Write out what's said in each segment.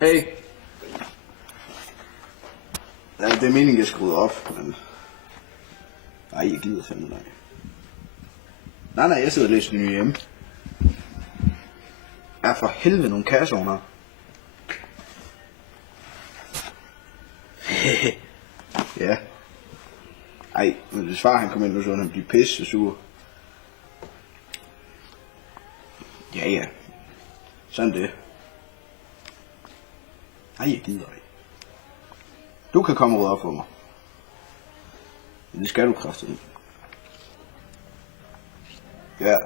Hey. Ja, det er meningen, jeg skruede op, men... Ej, jeg gider fandme nej. Nej, jeg sidder og læser det nye hjemme. Ja, for helvede nogle kasseovner. Ja. Ej, men hvis far han kom ind, så ville han blive pisse sur. Ja. Sådan det. Ej, jeg gider ikke. Du kan komme og rydde op for mig. Men det skal du kraftedeme. Ja.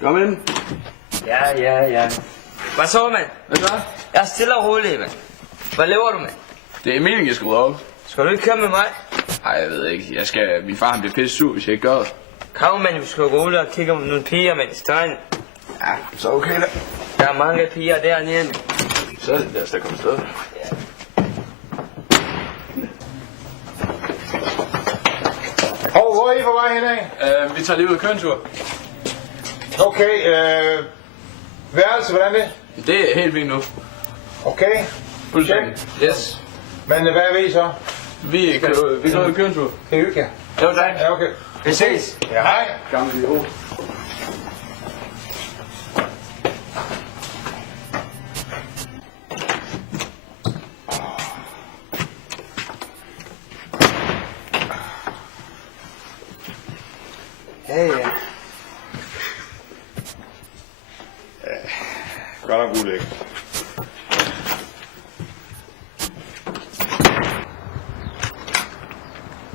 Kom ind. Ja. Hvad så, mand? Hvad så? Jeg er stille og rolig, mand. Hvad laver du, mand? Det er meningen, jeg skal rydde op. Skal du ikke køre med mig? Nej, jeg ved ikke. Min far han bliver pisse sur, hvis jeg ikke gør det. Kom, mand, vi skal gå ud og kigge på nogle piger, mand, i stregen. Ja, så okay da. Der er mange piger dernede, mand. Så er det der kommer sted. Hov, hvor er I på vej henad? Vi tager lige ud og køre en tur. Okay, værelse, hvordan det? Det er helt fint nu. Okay, Fuldstændig. Yes. men hvad er vi så? Vi kan ud og køre en tur. Kan I hygge jer? Jo, tak. Ja, okay. Vi ses. Ja, hej. Gamle idiot. Ja. Godt nok ulækkert.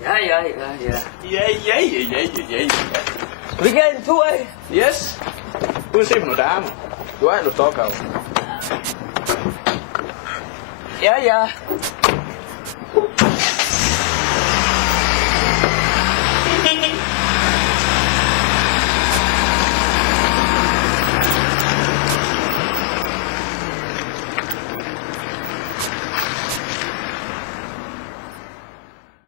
Ja. Ja. Skal vi ikke have en tur af? Yes. Du kan se på nogle damer. Du er en, du står, Kav. Ja.